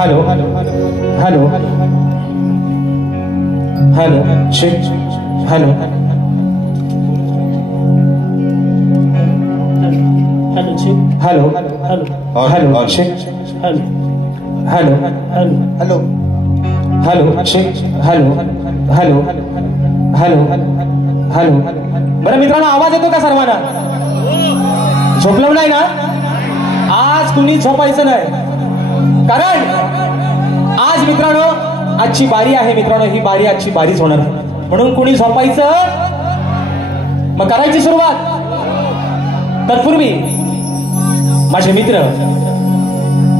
Hello hello hello check hello hello check hello hello hello check hello hello hello hello hello check hello hello hello hello बरं मित्रांनो, आवाज येतो का सर्वांना? झोपलं नाही ना? आज कुणी झोपायचं नाही, कारण आज मित्रांनो आजची बारी आहे. मित्रांनो ही बारी आजची बारीच होणार, म्हणून कुणी झोपायचं. मग करायची सुरुवात. तत्पूर्वी माझे मित्र,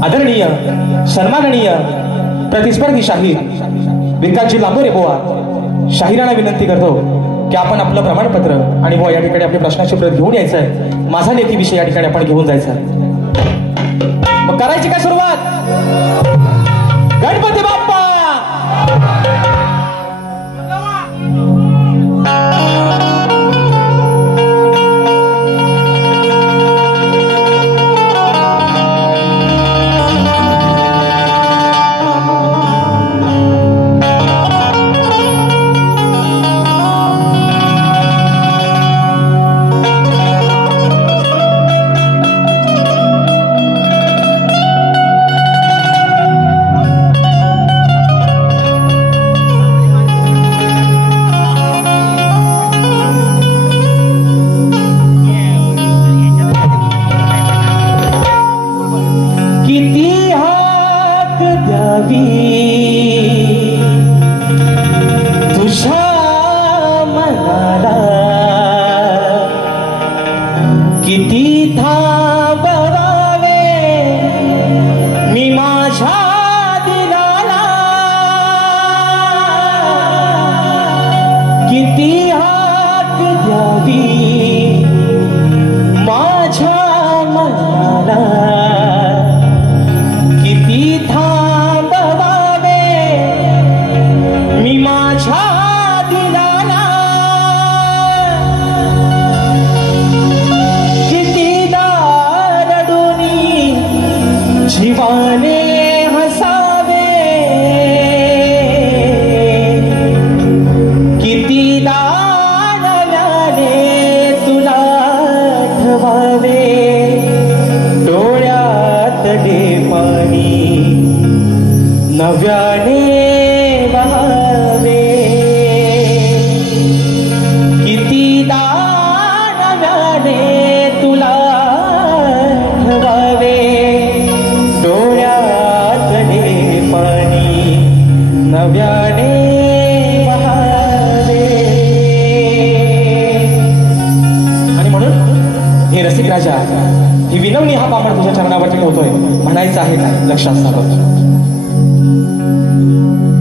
आदरणीय सन्माननीय प्रतिस्पर्धी शाहीर विकासजी लांबोरे बुवा शाहिरांना विनंती करतो की आपण आपलं प्रमाणपत्र आणि बुवा या ठिकाणी आपली प्रश्नाची प्रत घेऊन यायचं आहे. माझा लेखी विषय या ठिकाणी आपण घेऊन जायचा आहे. मग करायची काय सुरुवात? गणपती बाप्पा ही विनवणी हा पापड तुझ्या चरणावरती ठेवतोय, म्हणायचं आहे काय लक्षात सावध.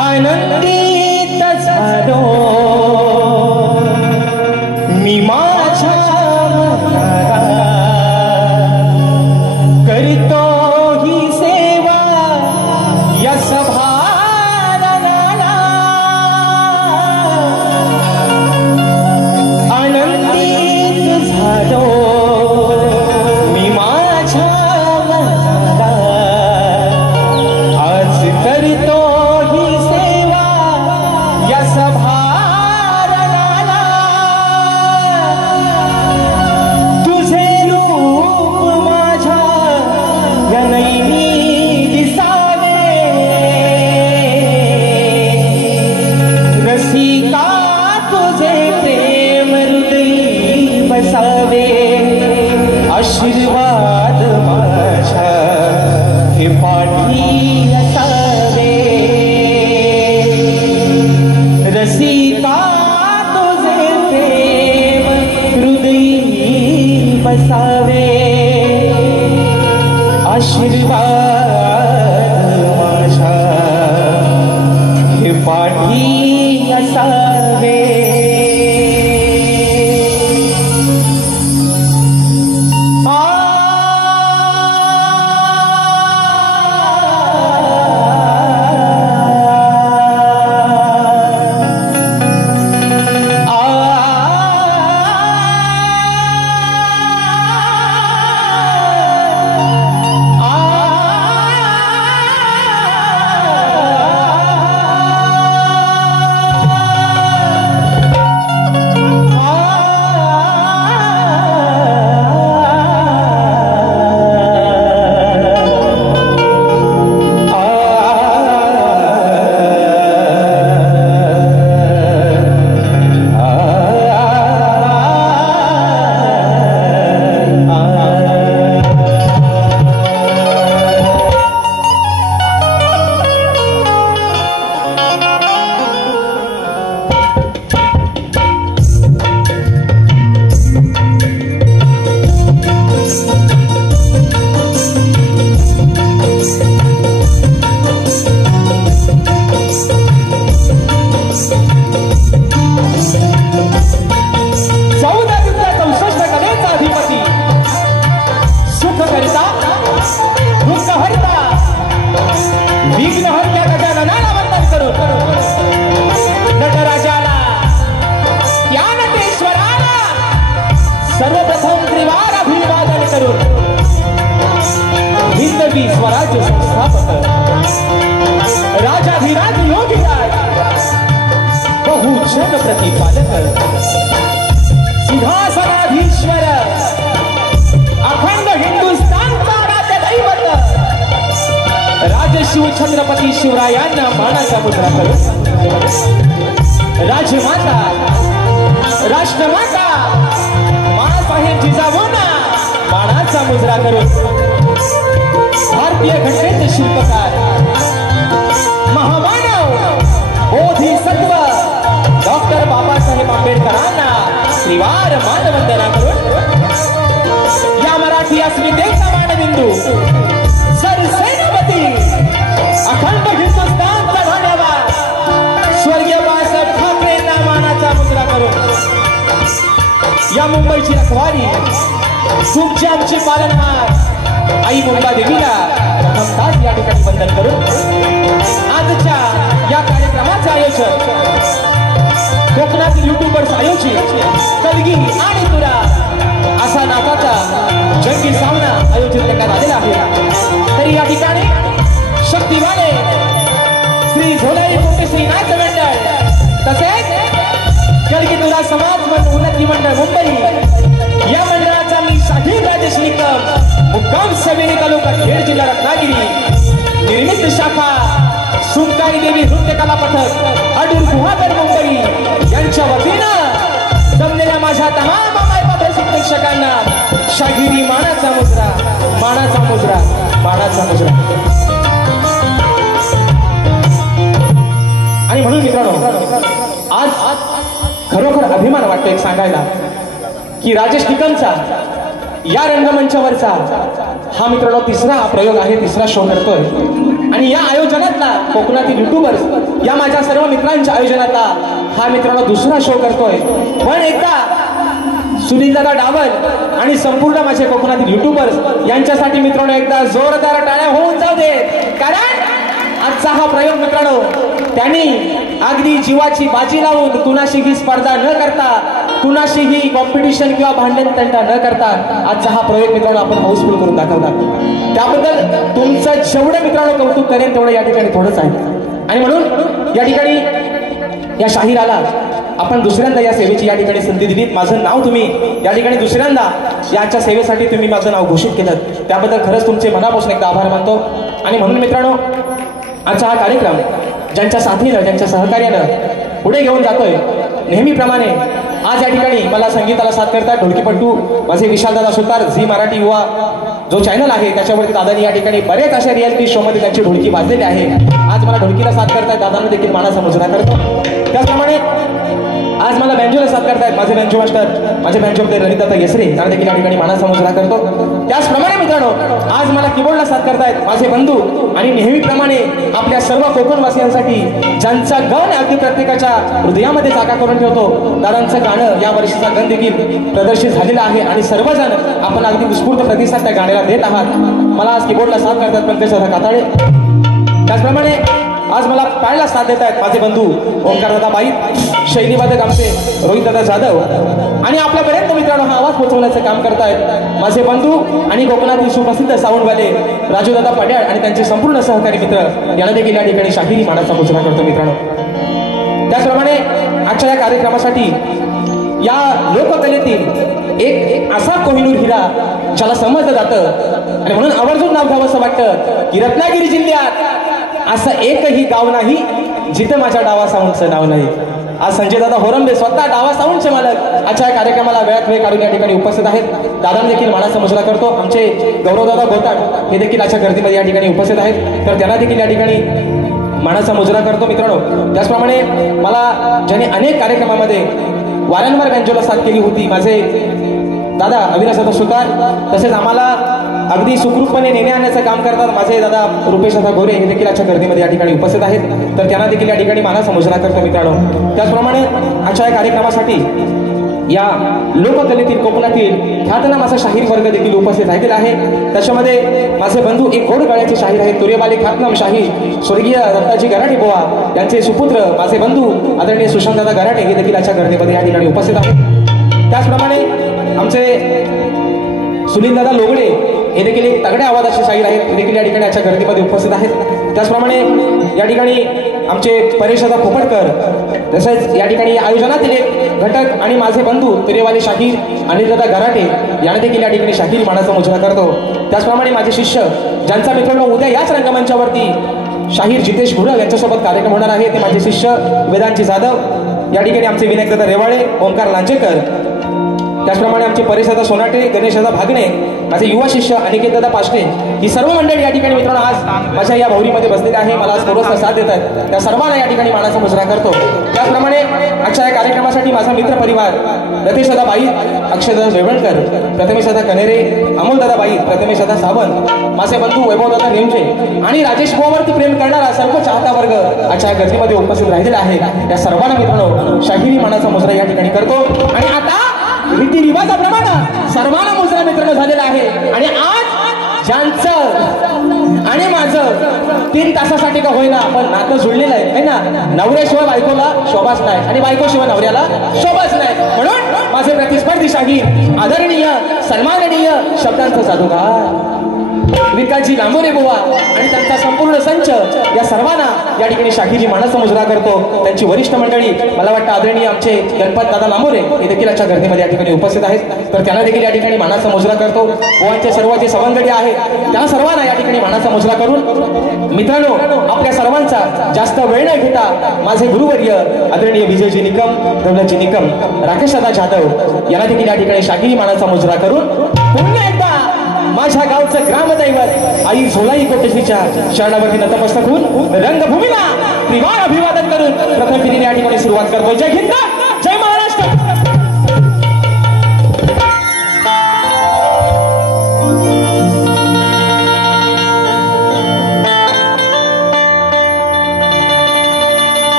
आनंदित झालो मी माझ्या मनाला, करीतो ही सेवा या सभाराला. आनंदित झालो आशीर्वाद माझ्या हे पाठी असावे. रसिका तुझे प्रेम हृदयी बसावे. आशीर्वाद माझ्या हे पाठी असावे. प्रतिपालक सिंहासनाधीश्वर अखंड हिंदुस्थानचा राज्य दैवत राजशिव छत्रपती शिवरायांना मानाचा मुद्रा करून राजमाता राष्ट्रमाता मासाहेब जिजाऊंना मानाचा मुजरा करून भारतीय घटनेचे शिल्पकार महामानव बोधिसत्व डॉक्टर बाबासाहेब आंबेडकरांना त्रिवार मानवंदना करून या मराठी अस्मितेचा मानबिंदू सरसेनापती अखंड हिंदुस्थानचा धन्यवाद स्वर्गीय बाळासाहेब ठाकरेंना मानाचा मुजरा करून या मुंबईची रखवारी तुमची आमची पालनहार आई मुंबा देवीला प्रथमतःच या ठिकाणी वंदन करून आजच्या या कार्यक्रमाचे आयोजन कोकणातील युट्यूबर्स आयोजित कलगी आणि तुरा असा नावाचा जंगी सामना आयोजित करण्यात आलेला आहे। तरी या ठिकाणी शक्तिवाले श्री झोलाई कोटे श्री नाच मंडळ तसेच कलगी तुरा समाज उन्नती मंडळ मुंबई या मंडळाचा मी शाहीर राजेश निकम मुक्काम सवेनी तालुका खेड जिल्हा रत्नागिरी निर्मित शाखा सुमकाई देवी नृत्य कला पथक अडूर गुहागर मुंबई यांच्या वतीनं जमलेल्या माझ्या तमाम मायबाप शिक्षकांना शाहिरी मानाचा मुजरा मानाचा मुजरा मानाचा मुजरा। आणि म्हणून मित्रांनो आज खरोखर अभिमान वाटतो एक सांगायला की राजेश निकमचा या रंगमंचावरचा हा मित्रांनो तिसरा प्रयोग आहे, तिसरा शो करतोय आणि या आयोजनातला कोकणातील युट्यूबर्स या माझ्या सर्व मित्रांच्या आयोजनातला हा मित्रांनो दुसरा शो करतोय। पण एकदा सुनीलदादा डावल आणि संपूर्ण माझे कोकणातील युट्यूबर्स यांच्यासाठी मित्रांनो एकदा जोरदार टाळ्या होऊन जाऊ दे, कारण आजचा हा प्रयोग मित्रांनो त्यांनी अगदी जीवाची बाजी लावून कुणाशी ही स्पर्धा न करता कुणाशी ही कॉम्पिटिशन किंवा भांडण तंटा न करता आजचा हा प्रयोग मित्रांनो आपण हाऊसफुल करून दाखवतात। त्याबद्दल तुमचं जेवढं मित्रांनो कौतुक करेन तेवढं या ठिकाणी थोडंच आहे। आणि म्हणून या ठिकाणी या शाहिराला आपण दुसऱ्यांदा या सेवेची या ठिकाणी संधी दिलीत। माझं नाव तुम्ही या ठिकाणी दुसऱ्यांदा याच्या सेवेसाठी तुम्ही माझं नाव घोषित केलं, त्याबद्दल खरंच तुमचे मनापासून एकदा आभार मानतो। आणि म्हणून मित्रांनो आजचा हा कार्यक्रम ज्यांच्या साथीनं ज्यांच्या सहकार्यानं पुढे घेऊन जातोय नेहमीप्रमाणे आज या ठिकाणी मला संगीताला साथ करतात ढोलकीपट्टू माझे विशालदादा सुतार झी मराठी युवा जो चॅनल आहे त्याच्यावरती दादानी या ठिकाणी बरेच अशा रियालिटी शो मध्ये त्यांची ढोलकी वाजलेली आहे। आज मला ढोलकीला साथ करतायत, दादांना देखील मानाचा मुजरा करतो। त्याचप्रमाणे आज मला बँजोला साथ करतायत माझे बँजो मास्टर माझे बँजो प्लेयर रणितदादा येसरे, त्यांना देखील या ठिकाणी मानाचा मुजरा करतो। त्याचप्रमाणे मित्रांनो आज मला कीबोर्डला साथ करतायत माझे बंधू आणि नेहमीप्रमाणे आपल्या सर्व कोकणवासियांसाठी ज्यांचा गण अगदी प्रत्येकाच्या हृदयामध्ये जागा करून ठेवतो दादांचं गाणं या वर्षीचा गण देखील प्रदर्शित झालेला आहे आणि सर्वजण आपण अगदी उत्स्फूर्त प्रतिसाद त्या गाण्याला देत आहात। मला आज कीबोर्डला साथ करतात पंकजदादा काताळे, त्याचप्रमाणे आज मला पायाला साथ देत आहेत माझे बंधू ओंकारदादा बाईत, शैलीवादक आमचे रोहितदादा जाधव आणि आपल्यापर्यंत मित्रांनो हा आवाज पोहोचवण्याचं काम करतायत माझे बंधू आणि कोकणातील सुप्रसिद्ध साऊंडवाले राजूदादा पड्याळ आणि त्यांचे संपूर्ण सहकारी मित्र यांना देखील या ठिकाणी शाहिरी मानाचा मुजरा करतो मित्रांनो। त्याचप्रमाणे आजच्या या कार्यक्रमासाठी या लोककलेतील एक असा कोहिनूर हिरा ज्याला समजलं जातं आणि म्हणून आवर्जून नाव घ्यावं असं वाटतं की रत्नागिरी जिल्ह्यात असं एकही गाव नाही जिथं माझ्या डावा साऊंडचं नाव नाही। आज संजय दादा होरंबे स्वतः डावा साऊंडचे मालक आजच्या कार्यक्रमाला वेळात वेळ काढून या ठिकाणी उपस्थित आहेत, दादांना देखील मानाचा मुजरा करतो। आमचे गौरवदादा गोताड हे देखील आजच्या गर्दीमध्ये या ठिकाणी उपस्थित आहेत, तर त्यांना देखील या ठिकाणी मानाचा मुजरा करतो मित्रांनो। त्याचप्रमाणे मला ज्यांनी अनेक कार्यक्रमामध्ये वारंवार बँजोला साथ केली होती माझे दादा अविनाश दादा सुतार, तसेच आम्हाला अगदी सुखरूपपणे नेणे आणण्याचं काम करतात माझे दादा रुपेश दादा गोरे हे देखील आजच्या गर्दीमध्ये या ठिकाणी उपस्थित आहेत, तर त्यांना देखील या ठिकाणी मानाचा मुजरा करतो मित्रांनो। त्याचप्रमाणे आजच्या या कार्यक्रमासाठी या लोककलेतील कोकणातील ख्यातनाम असा शाहीर वर्ग देखील उपस्थित राहिलेला आहे। त्याच्यामध्ये माझे बंधू एक गोड गळ्याचे शाहीर आहेत तुरेबाले ख्यातनाम शाहीर स्वर्गीय दत्ताजी गराटे बुवा, त्यांचे सुपुत्र माझे बंधू आदरणीय सुशांतदादा गराटे हे देखील आजच्या गर्दीमध्ये या ठिकाणी उपस्थित आहेत। त्याचप्रमाणे आमचे सुनीलदादा लोगडे हे देखील एक तगड्या आवाजाचे शाहीर आहेत, ते देखील या ठिकाणी आजच्या गर्दीमध्ये उपस्थित आहेत। त्याचप्रमाणे या ठिकाणी आमचे परेशदादा पोपटकर तसेच या ठिकाणी आयोजनातील एक घटक आणि माझे बंधू तुरेवाले शाहीर आणि दादा गराटे याने देखील या ठिकाणी शाहीर मानाचा मुजरा करतो. त्याचप्रमाणे माझे शिष्य ज्यांचा मित्रांनो उद्या याच रंगमंचावरती शाहीर जितेश गुरव यांच्यासोबत कार्यक्रम होणार आहे ते माझे शिष्य वेदांची जाधव, या ठिकाणी आमचे विनायक दादा रेवाळे, ओंकार लांजेकर, त्याचप्रमाणे आमचे परेशदादा सोनाटे, गणेशदादा भागणे, माझे युवा शिष्य अनिकेत दादा पाष्टे, ही सर्व मंडळी या ठिकाणी मित्रांनो आज माझ्या या भौरीमध्ये बसलेले आहे. मला आज पूर्वस्थ साथ देतात त्या सर्वांना या ठिकाणी मानाचा मुजरा करतो. त्याचप्रमाणे आजच्या या कार्यक्रमासाठी माझा मित्र परिवार रतेशदादा बाई, अक्षयदादा जेवणकर, प्रथमेशदादा कनेरे, अमोलदादा बाई, प्रथमेशदादा सावंत, माझे बंधू वैभवदादा नेमजे आणि राजेश बुवावरती प्रेम करणारा सर्व चाहता वर्ग आजच्या या गर्दीमध्ये उपस्थित राहिलेला आहे. या सर्वांना मित्रांनो शाहिरी मानाचा मुजरा या ठिकाणी करतो. आणि आता रीतिरिवाजाप्रमाणे सर्वांना मुजरा मित्रांनो झालेला आहे. आणि आज ज्यांचं आणि माझं 3 तासासाठी का होईना पण नातं जुळलेलं आहे ना, नवऱ्याशिवाय बायकोला शोभाच नाही आणि बायकोशिवाय नवऱ्याला शोभाच नाही. म्हणून माझे प्रतिस्पर्धी शाहीर आदरणीय सन्माननीय शब्दांचा जादूगार विकासजी लांबोरे बुवा आणि त्यांचा संपूर्ण संच या सर्वांना या ठिकाणी शाहीरी मानाचा मुजरा करतो. त्यांची वरिष्ठ मंडळी मला वाटतं आदरणीय आमचे गणपत दादा लांबोरे हे देखील आजच्या गर्दीमध्ये या ठिकाणी उपस्थित आहेत, तर त्यांना देखील या ठिकाणी मानाचा मुजरा करतो. बुवांचे सर्व जे सवंगडी आहेत त्या सर्वांना या ठिकाणी मानाचा मुजरा करून मित्रांनो आपल्या सर्वांचा जास्त वेळ न घेता माझे गुरुवर्य आदरणीय विजयजी निकम, दौलतजी निकम, राकेश दादा जाधव यांना देखील या ठिकाणी शाहीरी मानाचा मुजरा करून पुन्हा एकदा माझ्या गावचं ग्रामदैवत आई झोलाई कोटेश्वरीच्या शरणावरती नतमस्तक होऊन रंगभूमीला त्रिवार अभिवादन करून प्रथम फेरीने या ठिकाणी सुरुवात करतो. जय हिंद, जय महाराष्ट्र.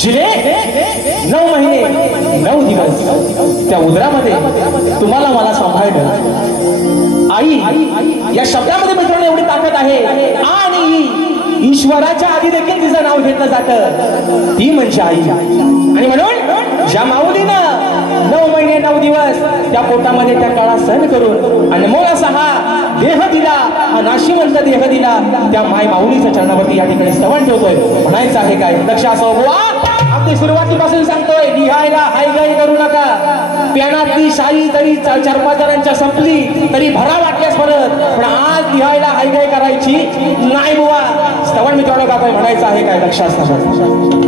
जिले 9 महिने 9 दिवस त्या उदरामध्ये तुम्हाला मला सांभाळलं. आई या शब्दामध्ये मित्रांनो एवढी ताकद आहे आणि ईश्वराच्या आधी देखील तिचं नाव घेतलं जातं, ती म्हणजे आई. आणि म्हणून ज्या माऊलीनं 9 महिने 9 दिवस त्या पोटामध्ये त्या काळा सहन करून अनमोल असा हा देह दिला, हा नाशिवंत देह दिला, त्या माय माऊलीच्या चरणावरती या ठिकाणी स्तवन ठेवतोय. म्हणायचं आहे काय लक्ष असो बुवा, अगदी सुरुवातीपासून सांगतोय लिहायला हायगाई करू नका. प्यानातली शाई तरी 4-5 जणांच्या संपली तरी भरा वाटल्यास परत, पण आज लिहायला हायगाई करायची नाही बुवा. स्तवन मित्रांनो का म्हणायचं आहे काय लक्ष असतं.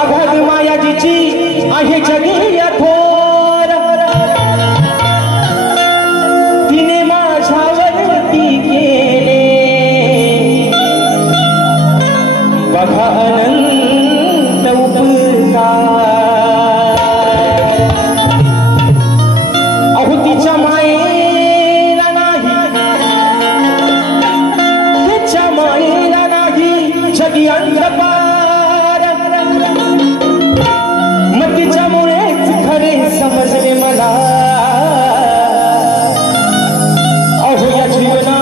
आघात मायाजीची आहे जगी या थोर बघा अनंत उपकार अहो तिच्या मायेला नाही तिच्या मायेला नाही जगी अंधकार मग तिच्यामुळेच खरे समजले मला अहो या जीवना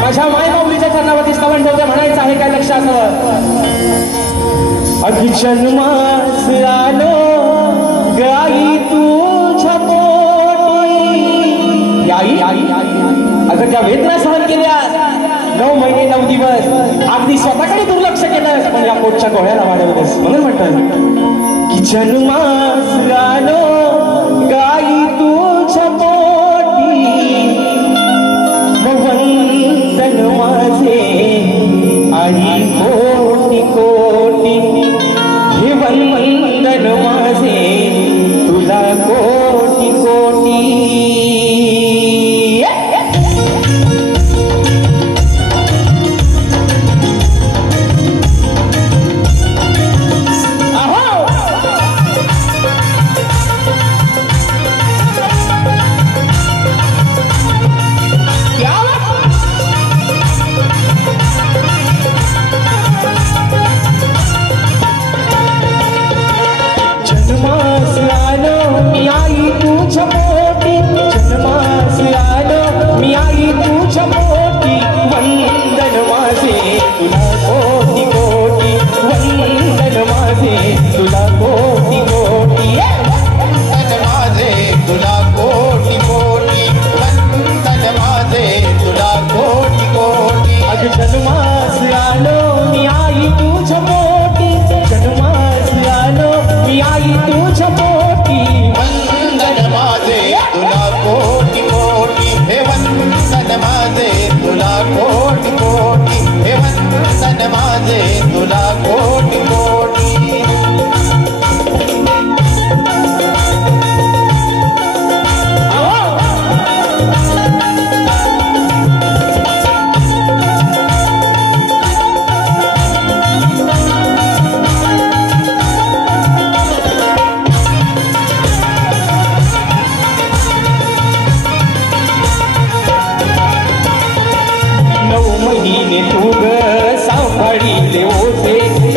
माझ्या मायबाऊलीच्या चरणावरती स्तवन ठेवते म्हणायचं आहे काय लक्षात अगदी जन्मास आलो गाई तुझ्या पोटी आई अगं त्या वेदना सहन केल्या 9 महिने 9 दिवस अगदी स्वतःकडे दुर्लक्ष केलं पण या पोटच्या गोळ्याला वाढवलंस म्हणून म्हणतात की जन्मास आलो गाई तुझ्या पोटी वंदन माझे आई कोटी कोटी हे वंदन माझे तुला कोटी कोटी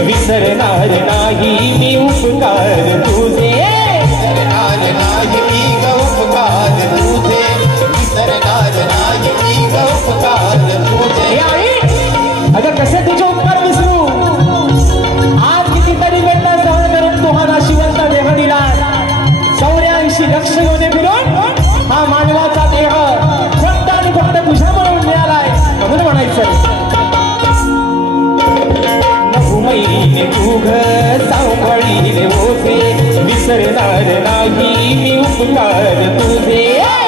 विसरणार नाही मी उपकार तुझे विसरणार नाही मी उपकार तुझे विसरणार नाही मी उपकार तुझे अगं कसे तुझे उपकार विसरू आज कितीतरी वेळा सहन करून तू हा नाशिवंत देह दिला 84 लक्ष योने फिरून हा मानवाचा देह फक्त आणि फक्त तुझ्यामुळे मिळालाय म्हणून म्हणायचं महिने तुघ सांभाळीले ओझे विसरणार नाही मी उपकार तुझे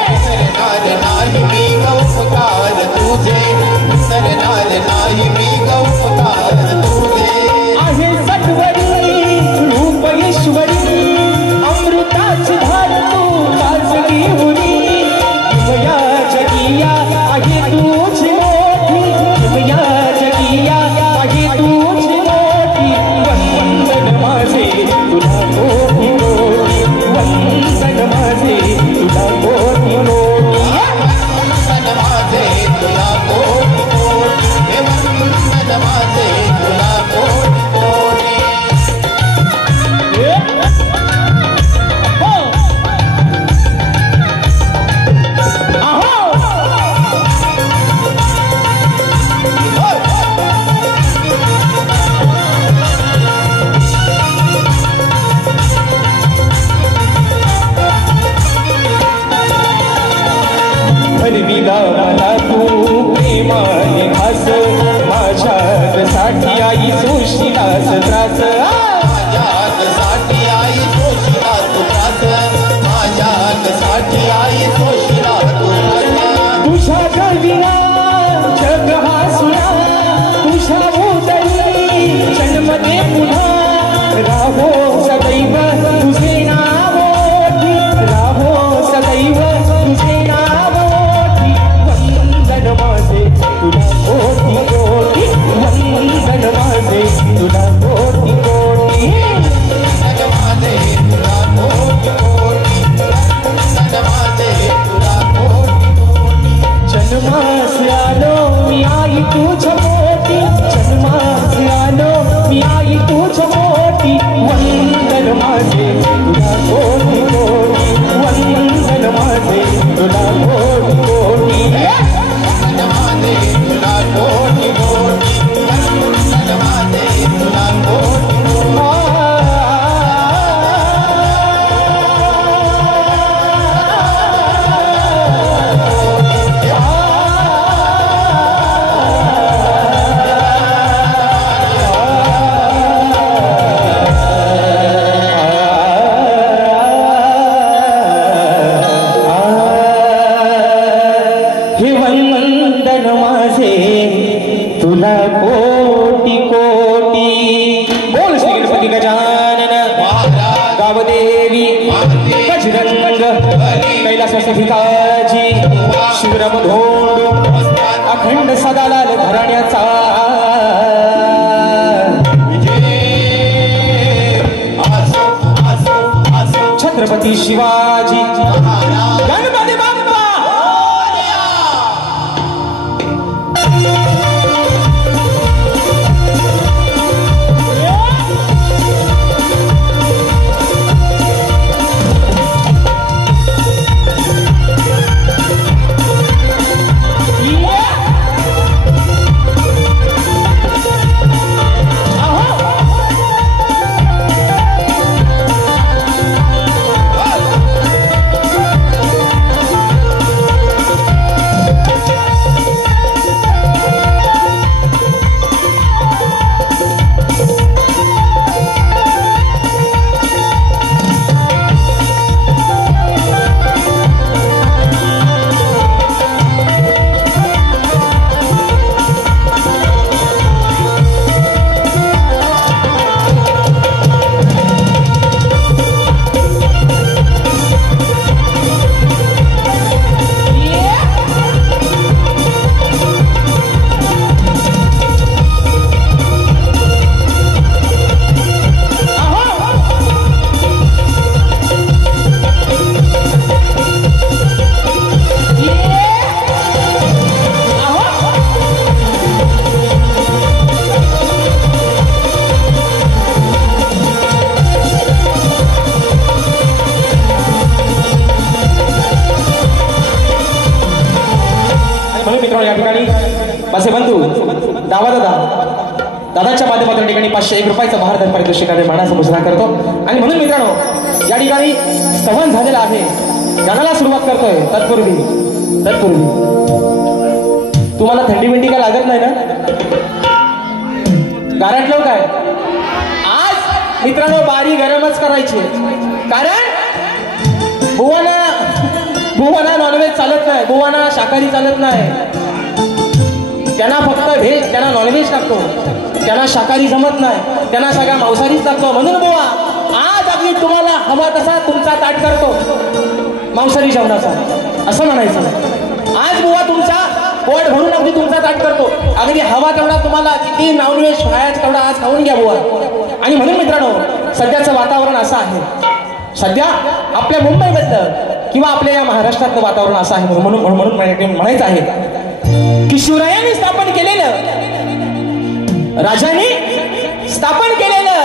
विसरणार नाही मी उपकार तुझे विसरणार नाही मी उपकार तुझे आहे सत्वरी रूप ईश्वरी अमृताची धार तू काजळी उरी किमया जगिया आहे तुझी मोठी किमया जगिया आहे तुझी वंदन माझे तुला कोटी कोटी वंदन माझे तुला कोटी कोटी वंदन माझे तुला कोटी कोटी हे वंदन माझे तुला कोटी कोटी भरविला मला तू प्रेमाने खास माझ्यासाठी आई सुशिलास त्रास माझ्यासाठी आई सोशिला तू त्रास माझ्यासाठी आई सोशिला तू त्रास तुझ्या गविया जग हासुया तुझ्या उदरी जन्म दे पुन्हा राहो सदैव तुझे नाव राहो सदैव तुझे नाव जन्मास आलो मी आई तुझ्या पोटी जन्मास आलो मी आई तुझ्या पोटी वंदन माझे तुला कोटी कोटी वंदन माझे तुला कोटी कोटी माझे तुला कोटी कोटी वंदन माझे तुला कोटी तुला कोटी कोटी बोल श्री गणपती गजानन गावदेवी बजरंग कैलासवासी शिवराम धोंडू अखंड सदालाल घराण्याचा छत्रपती शिवाजी गणपती बाप्पा या ठिकाणी माझे बंधू दादाच्या माध्यमातून ठिकाणी 501 रुपयाचा महाराज पारितोषिकाने मानाचा घोषणा करतो आणि म्हणून मित्रांनो या ठिकाणी संवाद झालेला आहे गाण्याला सुरुवात करतोय तत्पूर्वी तुम्हाला थंडी बिंडी काय लागत नाही ना गारटलो काय आज मित्रांनो बारी गरमच करायची कारण बुवाना नॉनव्हेज चालत नाही बुवाना शाकाहारी चालत नाही त्यांना फक्त व्हेज त्यांना नॉनव्हेज लागतो त्यांना शाकाहारी जमत नाही त्यांना सगळ्या मांसाहारीच लागतो म्हणून बुवा आज अगदी तुम्हाला हवा तसा तुमचा ताट करतो मांसाहारी जेवणाचा असं म्हणायचं आज बुवा तुमचा पोट भरून अगदी तुमचा ताट करतो अगदी हवा तेवढा तुम्हाला किती नॉनव्हेज खायचं तेवढा आज खाऊन घ्या बुवा आणि म्हणून मित्रांनो सध्याचं वातावरण असं आहे सध्या आपल्या मुंबईबद्दल किंवा आपल्या या महाराष्ट्रातलं वातावरण असं आहे म्हणून म्हणायचं आहे की शिवरायांनी स्थापन केलेलं राजांनी स्थापन केलेलं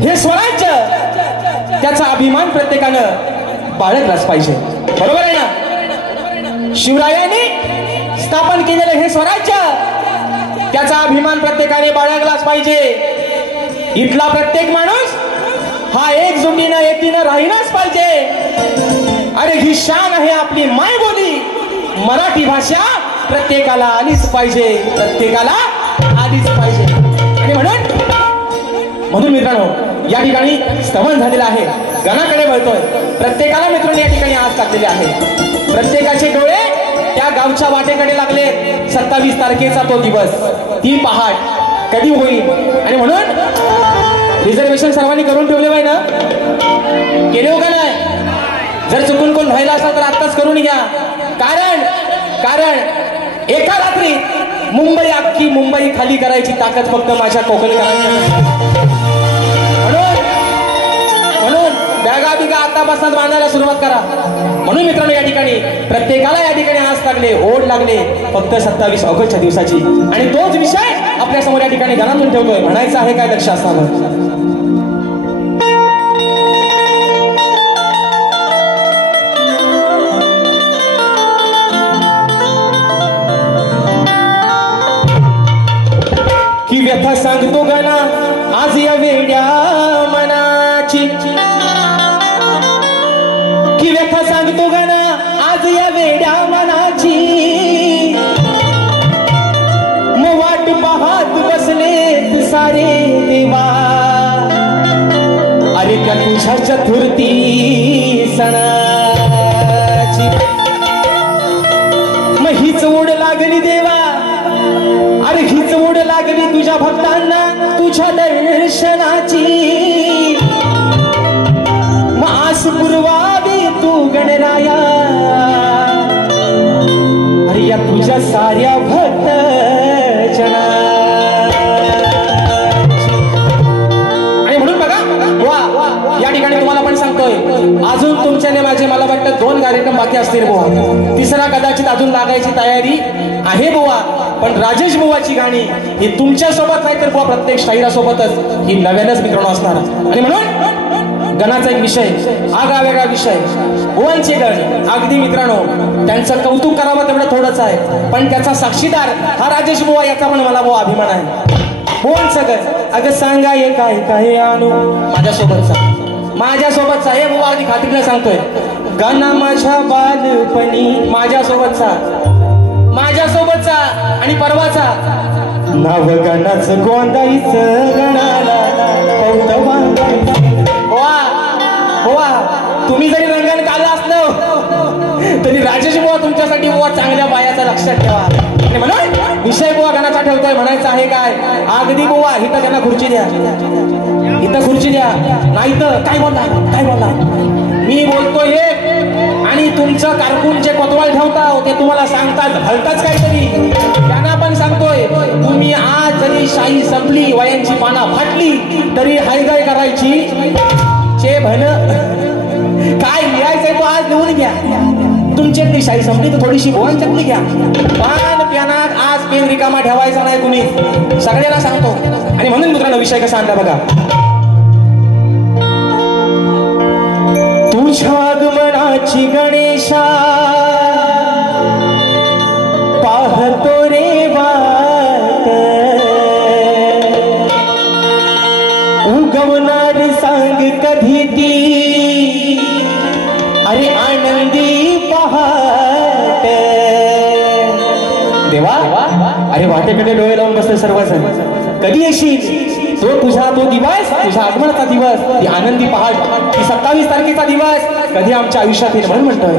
हे स्वराज्य त्याचा अभिमान प्रत्येकानं बाळगलाच पाहिजे बरोबर आहे ना शिवरायांनी स्थापन केलेलं हे स्वराज्य त्याचा अभिमान प्रत्येकाने बाळगलाच पाहिजे इथला प्रत्येक माणूस हा एकजुटीनं एकीनं राहिलाच पाहिजे अरे ही शान आहे आपली मायबोली मराठी भाषा प्रत्येकाला आलीच पाहिजे आणि म्हणून मित्रांनो या ठिकाणी स्तवन झालेला आहे गाण्याकडे वळतोय प्रत्येकाला मित्रांनो या ठिकाणी आज टाकलेले आहे प्रत्येकाचे डोळे त्या गावच्या वाटेकडे लागले 27 तारखेचा तो दिवस ती पहाट कधी होईल आणि म्हणून रिझर्वेशन सर्वांनी करून ठेवले पाहिजे ना केले हो का नाही जर चुकून कोण व्हायला असेल तर आत्ताच करून घ्या कारण एका रात्री अख्खी मुंबई खाली करायची ताकद फक्त माझ्या कोकणकरांची म्हणून बॅगा बिगा आतापासून बांधायला सुरुवात करा म्हणून मित्रांनो या ठिकाणी प्रत्येकाला या ठिकाणी आज लागले, ओढ लागले फक्त 27 ऑगस्टच्या दिवसाची. आणि तोच विषय आपल्या समोर या ठिकाणी गाण्यातून ठेवतोय. म्हणायचं आहे काय लक्ष असावं. की व्यथा सांगतो गाना आज या वेड्या मनाची, की व्यथा सांगतो गाना आज या वेड्या मनाची. मग वाट पाहत बसले सारे देवा, अरे त्या तुझ्या चतुर्थी सणाची. मग हीच ओढ लागली देवा, अरे हीच ओढ लागली तुझ्या भक्तांना तुझ्या दर्शनाची. मास पुरवावी तू गणराया, अरे या तुझ्या साऱ्या भक्त जनाची. आणि म्हणून बघा वा या ठिकाणी तुम्हाला पण सांगतोय, अजून तुमच्याने माझे मला वाटतं 2 कार्यक्रम बाकी असतील बुवा. तिसरा कदाचित अजून लागायची तयारी आहे बुवा. पण राजेश बुवाची गाणी ही तुमच्या सोबत नाही तर बुवा प्रत्येक शाहिरासोबतच ही नव्यानच मित्रांनो असणार. आणि म्हणून गणाचा एक विषय, आगळा वेगळा विषय, बुवांचे गण. अगदी मित्रांनो त्यांचं कौतुक करावं तेवढं थोडंच आहे, पण त्याचा साक्षीदार हा राजेश बुवा, याचा पण मला बुवा अभिमान आहे. बुवांचं गण अगं सांगा ये काय काय आणू माझ्यासोबतचा हे बुवा अगदी खात्रीनं सांगतोय. गाणा माझ्या बालपणी माझ्यासोबतचा आणि परवाचा. नाव गाण्याचं गोंदाईचं गणाला बुवा तुम्ही जरी रंगण काढलं असलं तरी राजेश बुवा तुमच्यासाठी बुवा चांगल्या बायाचा लक्षात ठेवा. आणि म्हणून विषय बुवा गाण्याचा ठेवतोय. म्हणायचं आहे काय अगदी बुवा इथं त्यांना खुर्ची द्या, इथं खुर्ची द्या, नाही तर काय बोलला मी बोलतोय हे, आणि तुमचं कारकून जे कोतवाल ठेवता ते तुम्हाला सांगतात भलताच काहीतरी. त्यांना पण सांगतोय तुम्ही आज जरी शाही संपली, वयांची पाना फाटली तरी हायगाय करायची चे भन काय लिहायचंय तो आज लिहून घ्या. तुमच्यातली शाही संपली तर थोडीशी भुवांच्यातली घ्या. पान प्यानात आज पेन रिकामा ठेवायचा नाही कुणी, सगळ्यांना सांगतो. आणि म्हणून मित्रांनो विषय कसा आणला बघा. तुझ्या आगमनाची गणेशा पाहतो रे वाट, उगवणार सांग कधी ती, अरे आनंदी पहाट. देवा अरे वाटेकडे डोळे लावून बसले सर्वजण. कधी येशील तो तुझा तो दिवस, तुझ्या आगमनाचा दिवस, ती आनंदी पहाट, ती 27 तारखेचा दिवस कधी आमच्या आयुष्यात येईल म्हणून म्हणतोय.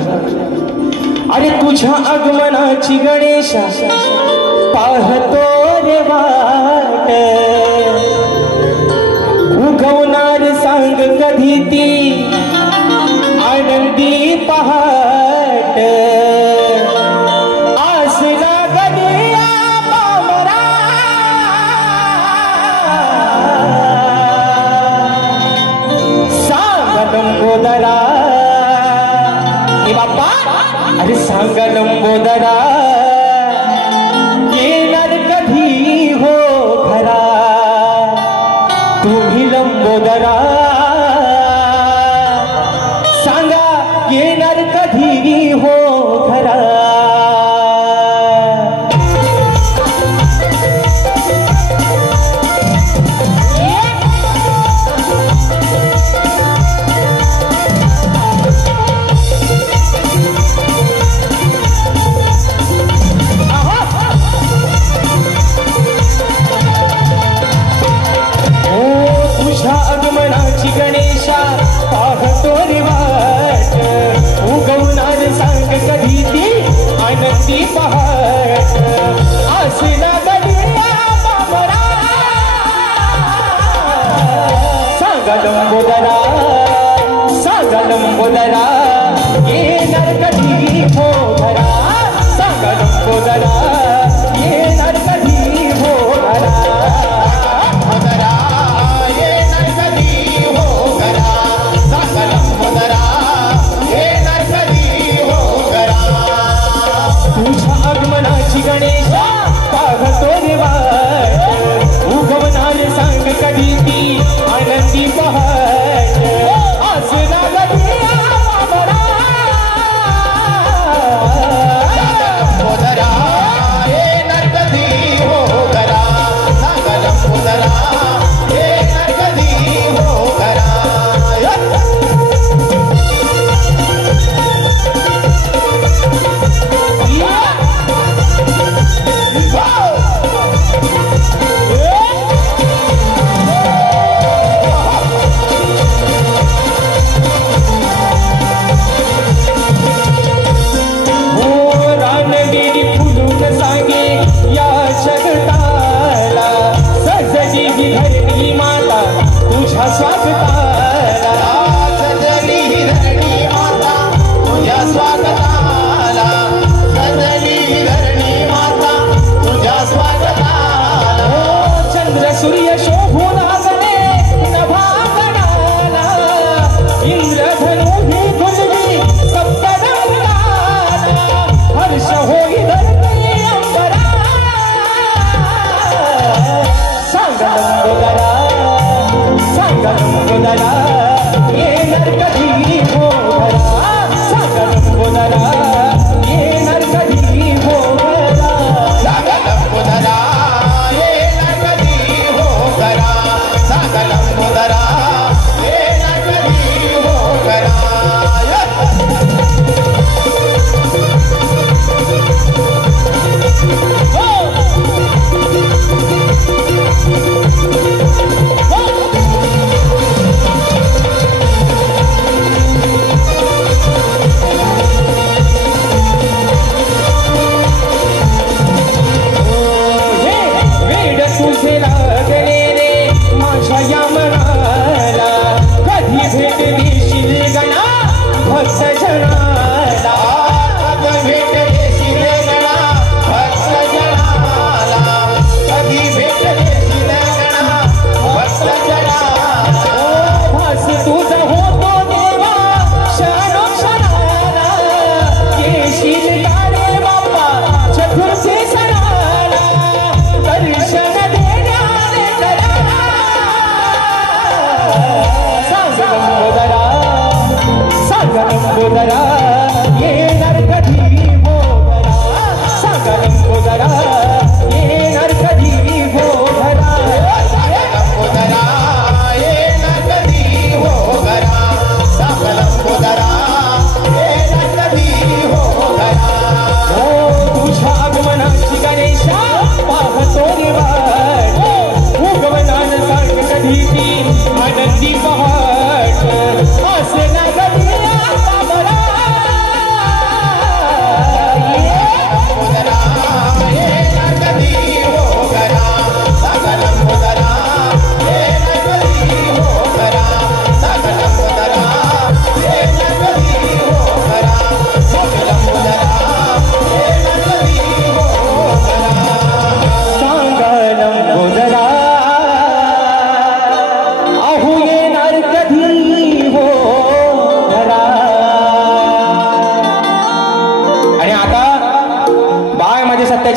अरे तुझ्या आगमनाची गणेशा पाहतो रे वाट, उगवणार सांग कधी ती आनंदी पहाट. आसना गडिया पामरा लंबोदरा, हे बाप्पा अरे सांगा लंबोदरा येणार कधी हो घरा, तुम्ही लंबोदरा सांगा येणार कधी हो घरा. गणेशा पाहतो रे वाट, उगवणार सांग कधी ती आनंदी पहाट. आसना गडिया पामरा सांगा लंबोदरा, सांगा लंबोदरा येणार कधी हो घरा, सांगा लंबोदरा येणार कधी हो घरा. गमनाची गणेशा पाहतो रे वाट उगवणार सांग कधी ती आनंदी पहाट असला गदिया बाबरा लंबोदरा येणार कधी हो घरा सांग लंबोदरा येणार कधी हो घरा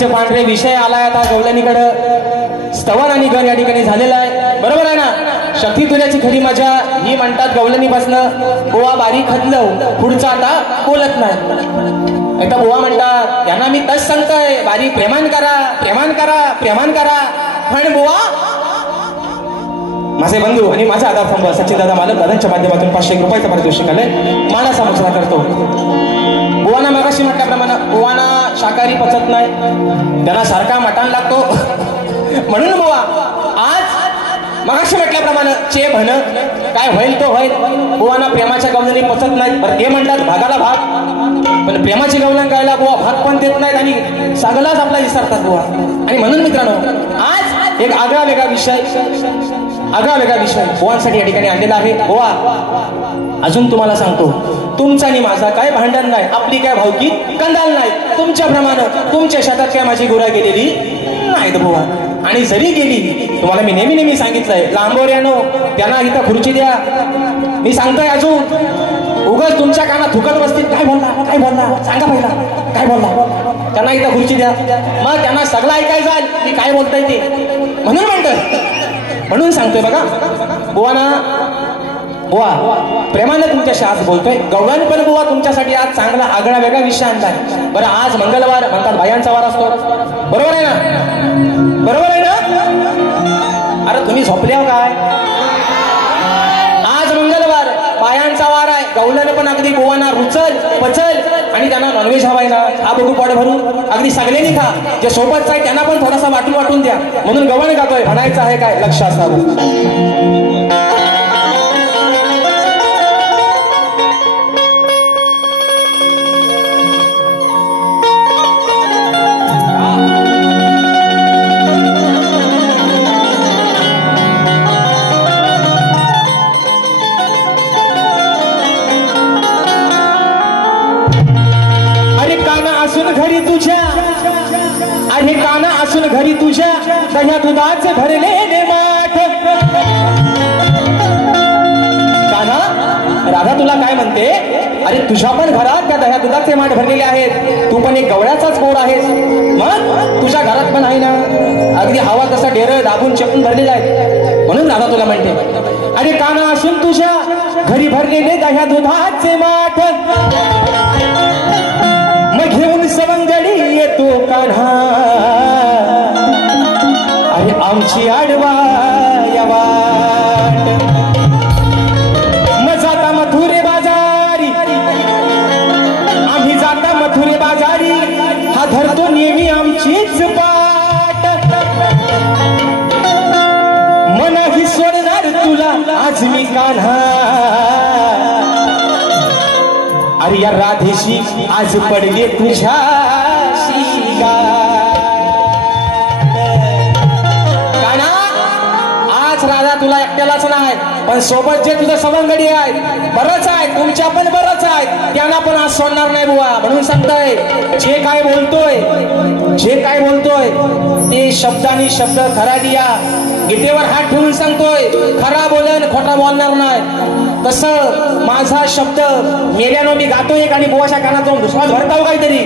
पांढरे विषय आलाय आता गवलनीकडं स्तवन आणि गण या ठिकाणी झालेला आहे. बरोबर आहे ना. शक्ती तुल्याची खरी मजा ही म्हणतात गवलनी बसणं गोवा बारीक खदलं पुढचा आता बोलत नाही. एकदा गोवा म्हणतात यांना मी तस सांगतोय बारीक प्रेमान करा प्रेमान करा प्रेमान करा. पण बुवा माझे बंधू आणि माझा आधार स्तंभ सचिन दादा मालक दादांच्या माध्यमातून 500 रुपयाचा पारितोषिक आले मानाचा मुजरा करतो. बुवाना मागाशी म्हटल्याप्रमाणे बुवाना शाकाहारी पचत नाही त्यांना सारखा मटण लागतो म्हणून बुवा आज मगाशी म्हटल्याप्रमाणे चे भन काय होईल तो होईल. बुवाना प्रेमाच्या गवलनी पचत नाहीत. बरं ते म्हणतात भागाला भाग पण प्रेमाची गवलन गायला बुवा भाग पण देत नाहीत आणि सगळाच आपला विसरतात बुवा. आणि म्हणून मित्रांनो आज एक आगळा वेगळा विषय बुवांसाठी या ठिकाणी आणलेला आहे. बुवा अजून तुम्हाला सांगतो तुमचा आणि माझा काय भांडण नाही आपली काय भावकी कंदाल नाही. तुमच्याप्रमाणे तुमच्या शेतात काय माझी गुरा गेलेली नाहीत बुवा. आणि जरी गेली तुम्हाला मी नेहमी सांगितलंय लांबोऱ्यानो त्यांना इथं खुर्ची द्या. मी सांगतोय अजून उगाच तुमच्या कानात थुकत बसतील. काय बोलला सांगा पहिला काय बोलला. त्यांना इथं खुर्ची द्या. मग त्यांना सगळं ऐकायचं आहे मी काय बोलताय ते, म्हणून म्हणतोय. म्हणून सांगतोय बघा बुवाना, बुवा प्रेमाने तुमच्याशी आज बोलतोय. गवळण पण बुवा तुमच्यासाठी आज चांगला आगळा वेगळा विषय आणलाय. बरं आज मंगळवार म्हणतात बायांचा वार असतो, बरोबर आहे ना? बरोबर आहे ना? अरे तुम्ही झोपल्यावर काय? आज मंगळवार बायांचा वार आहे. गवळण पण अगदी बुवांना रुचल पचल आणि त्यांना नॉनव्हेज हवाय ना, हा बघू पोट भरून अगदी सगळ्यांनी खा. जे सोबतच आहे त्यांना पण थोडासा वाटून वाटून द्या. म्हणून गवळण खातोय म्हणायचं आहे काय लक्ष असावं. आणि काना असून घरी तुझ्या दह्या दुधाचे भरलेले माठ. काना राधा तुला काय म्हणते, अरे तुझ्या पण घरात त्या दह्या दुधाचे माठ भरलेले आहेत. तू पण एक गवळ्याचाच गोड आहेस. मग तुझ्या घरात पण आहे ना अगदी हवा तसा डेर दाबून चपून भरलेला आहे. म्हणून राधा तुला म्हणते अरे काना असून तुझ्या घरी भरलेले दह्या दुधाचे माठ. मग घेऊन सवंगडी येतो कान्हा, अरे आमची आडवा या वाट. मग जाता मथुरे बाजारी, आम्ही जाता मथुरे बाजारी, हा धरतो नेहमी आमचीच पाट. मनाही सोडणार तुला आज मी कान्हा, अरे या राधेशी आज पडले तुझ्याशी कान्हा. आज राधा तुला एकट्यालाच नाही पण सोबत जे तुझं सवंगडी आहे बरंच आहे, तुमच्या पण बरंच आहे, त्यांना पण आज सोडणार नाही बुवा. म्हणून सांगतोय जे काय बोलतोय ते शब्दानी शब्द खरा दिया. गीतेवर हात ठेवून सांगतोय खरा बोलन खोटा बोलणार नाही. तसं माझा शब्द मेल्यानं मी गातोय आणि बुवाच्या कानात जाऊन दुश्वास भरताव काहीतरी.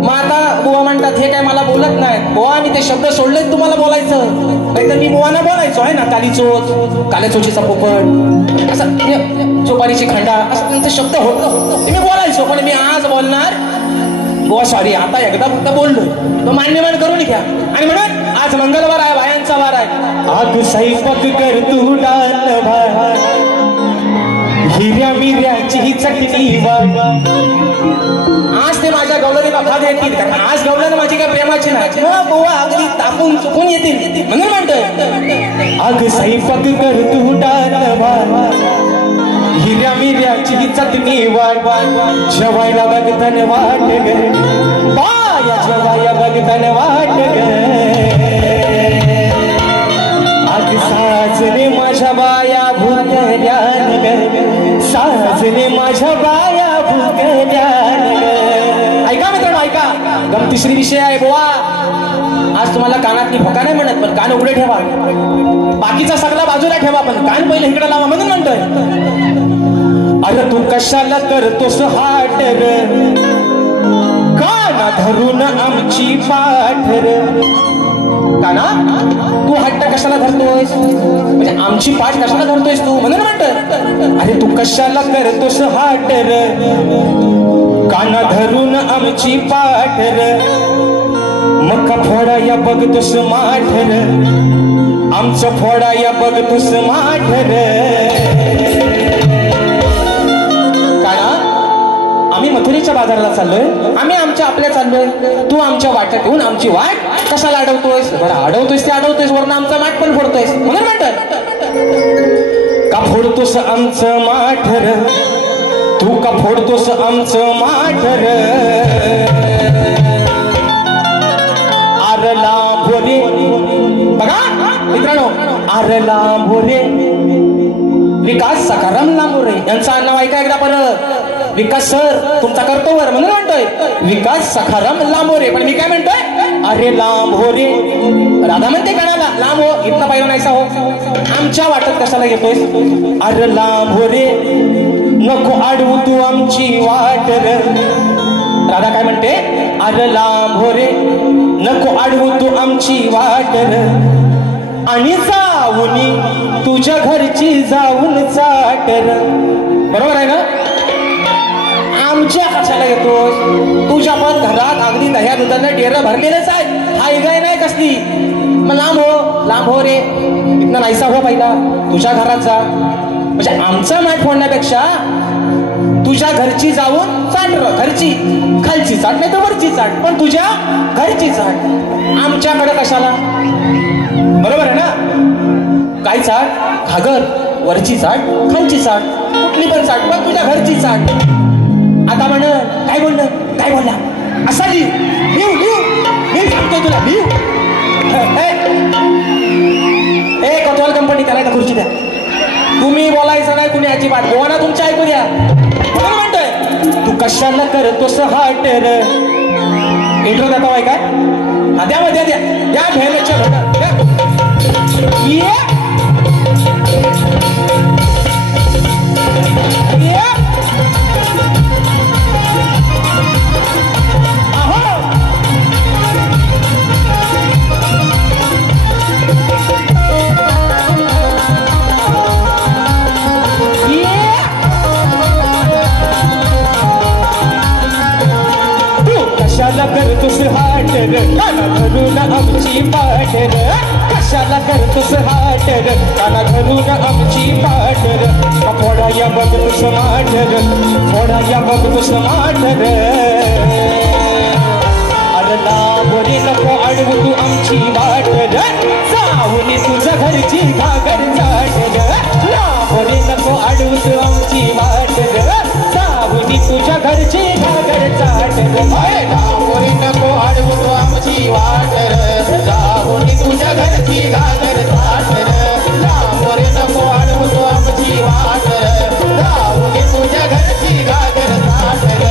मग आता बुवा म्हणतात हे काय मला बोलत नाही. बुवा मी ते शब्द सोडलेच तुम्हाला बोलायचं, नाहीतर मी बुवाना बोलायचो आहे ना. कालीचोच, कालेचोचीचा पोपट, असं चोपारीची खंडा, असं त्यांचे शब्द होतं ते मी बोलायचो. पण मी आज बोलणार बुवा सॉरी, आता एकदा फक्त बोललो तो मान्यमान करून घ्या. आणि म्हणून आज मंगळवार आहे, बायांचा वार आहे. आग स्वयंपाक कर तू डाल भात, हिऱ्या मिऱ्याची ही चटणी बाबा. आज ते माझ्या गवळणीला भाग येतील कारण आज गवळण माझी काय प्रेमाची नाही. बुवा अगदी तापून चुकून येतील म्हणून म्हणतोय आग स्वयंपाक कर तू डाल भात, हिऱ्या मिऱ्याची ही चटणी वाट. जेवायला बघताना वाट ग बाया, जेवाया बघताना वाट ग. आग साजले माझ्या बाया भुकल्यान ग, साजले माझ्या बाया भुकल्यान ग. ऐका मित्रांनो ऐका, गमतीश्री विषय आहे बुवा. आज तुम्हाला कानातली भोका नाही म्हणत पण कान उघडे ठेवा, बाकीचा सगळा बाजूला ठेवा पण कान पहिले इकडे लावा. म्हणून म्हणतोय अरे तू कशाला करतोस हाट ग, काना धरून आमची पाठ ग. काना तू हट्ट कशाला धरतोयस, म्हणजे आमची पाठ कशाला धरतोयस तू. म्हणून म्हणतोय अरे तू कशाला करतोस हाट ग, काना धरून आमची पाठ ग. मका फोडा या बघतोस माठ ग, आमचं फोडा या बघतोस माठ ग. आम्ही मथुरेच्या बाजाराला चाललोय, आम्ही आमच्या आपल्या चाललोय, तू आमच्या वाट्यात येऊन आमची वाट कशाला अडवतोयस. बरं अडवतोयस ते अडवतोयस, वरनं आमचा माठ पण फोडतोयस. म्हणून म्हणतात का फोडतोस आमचं माठ र, तू का फोडतोस आमचं माठ र. आरला भोरे बघा मित्रांनो, आरला भोरे विकास सकाराम लांबोरे यांचं नाव ऐका एकदा परत. विकास सर तुमचा कर्तव्य म्हणून म्हणतोय विकास सखाराम लांबोरे. पण मी काय म्हणतोय अरे लांबोरे. राधा म्हणते कानाला लांब हो, इथं पाहिलं नाहीसा हो, आमच्या वाटत कशाला येतोय. अरे लांबोरे नको अडवू तू आमची वाट र, राधा काय म्हणते, अरे लांब हो रे नको अडवू तू आमची वाट र, आणि जाऊनी तुझ्या घरची जाऊन चाट र. बरोबर आहे ना? आमच्या कशाला येतोस? तुझ्या पण घरात अगदी दह्या दुधानं डेरं भरलेलंच आहे, हाय गाय नाही कसली. मग लांब हो रे, इथनं नाहीसा हो पहिला, तुझ्या घरात जा. म्हणजे आमचा माठ फोडण्यापेक्षा तुझ्या घरची जाऊन चाट र, घरची खालची चाट नाही तर वरची चाट, पण तुझ्या घरची चाट. आमच्याकडे कशाला? बरोबर आहे ना? काय चाट? घागर, वरची चाट, खालची चाट, कुठली पण चाट पण तुझ्या घरची चाट. आता म्हण काय बोलला असा लिव सांगतोय तुला, लिव. ए कथवाल कंपनी त्याला का खुर्ची द्या. तुम्ही बोलायचं नाही कुणी अजिबात, बोला तुमच्या ऐकू द्या. बरोबर म्हणतोय, तू कशाला करतोस हाट र. इंट्रो देता बाय काय? हा द्या मग द्या भेलच्या करतोस हाट र, काना धरून आमची पाठ र. कशाला करतोस हाट र, काना धरून आमची पाठ र. थोडा या बघ तुस माठ र, थोडा या बघ तुस माठ र. अरे लांब रे नको अडवू तू आमची वाट र, जाऊन तुझ्या घरची घागर चाट र. लांब रे नको अडवू तू आमची वाट र, जाऊन तुझ्या घरची घागर चाट र. नको अडवू तू आमची वाट र, जाऊन तुझ्या घरची घागर चाट र. लांब रे नको अडवू तू आमची वाट र, जाऊन तुझ्या घरची घागर चाट र.